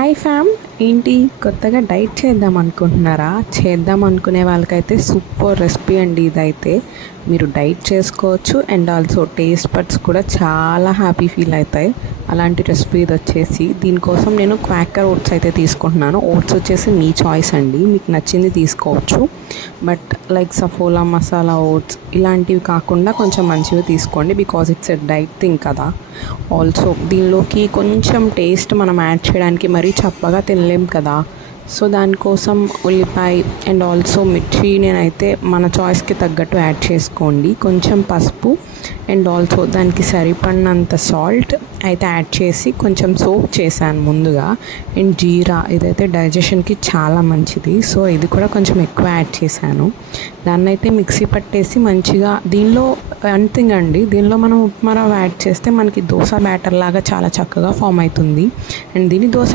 Hi ఫ్యామ్, ఏంటి కొత్తగా డైట్ చేద్దాం అనుకుంటున్నారా? చేద్దాం అనుకునే వాళ్ళకైతే సూపర్ రెసిపీ అండి ఇదైతే. మీరు డైట్ చేసుకోవచ్చు అండ్ ఆల్సో టేస్ట్ బడ్స్ కూడా చాలా హ్యాపీ ఫీల్ అవుతాయి. అలాంటి రెసిపీ ఇది వచ్చేసి. దీనికోసం నేను క్వాకర్ ఓట్స్ అయితే తీసుకుంటున్నాను. ఓట్స్ వచ్చేసి మీ చాయిస్ అండి, మీకు నచ్చింది తీసుకోవచ్చు. But like Saffola masala oats ఇలాంటివి కాకుండా కొంచెం మంచివి తీసుకోండి, because it's a diet thing కదా. ఆల్సో దీనిలోకి కొంచెం టేస్ట్ మనం యాడ్ చేయడానికి మరీ చప్పగా తినలేం కదా. సో దానికోసం ఉల్లిపాయ అండ్ ఆల్సో మిర్చి నేనైతే మన చాయిస్కి తగ్గట్టు యాడ్ చేసుకోండి. కొంచెం పసుపు అండ్ ఆల్సో దానికి సరిపడినంత సాల్ట్ అయితే యాడ్ చేసి కొంచెం సోక్ చేశాను ముందుగా. అండ్ జీరా, ఇదైతే డైజెషన్కి చాలా మంచిది, సో ఇది కూడా కొంచెం ఎక్కువ యాడ్ చేశాను. దాన్ని అయితే మిక్సీ పట్టేసి మంచిగా దీనిలో వన్ థింగ్ అండి, దీనిలో మనం ఉప్మా రవ్వ యాడ్ చేస్తే మనకి దోశ బ్యాటర్ లాగా చాలా చక్కగా ఫామ్ అవుతుంది. అండ్ దీని దోశ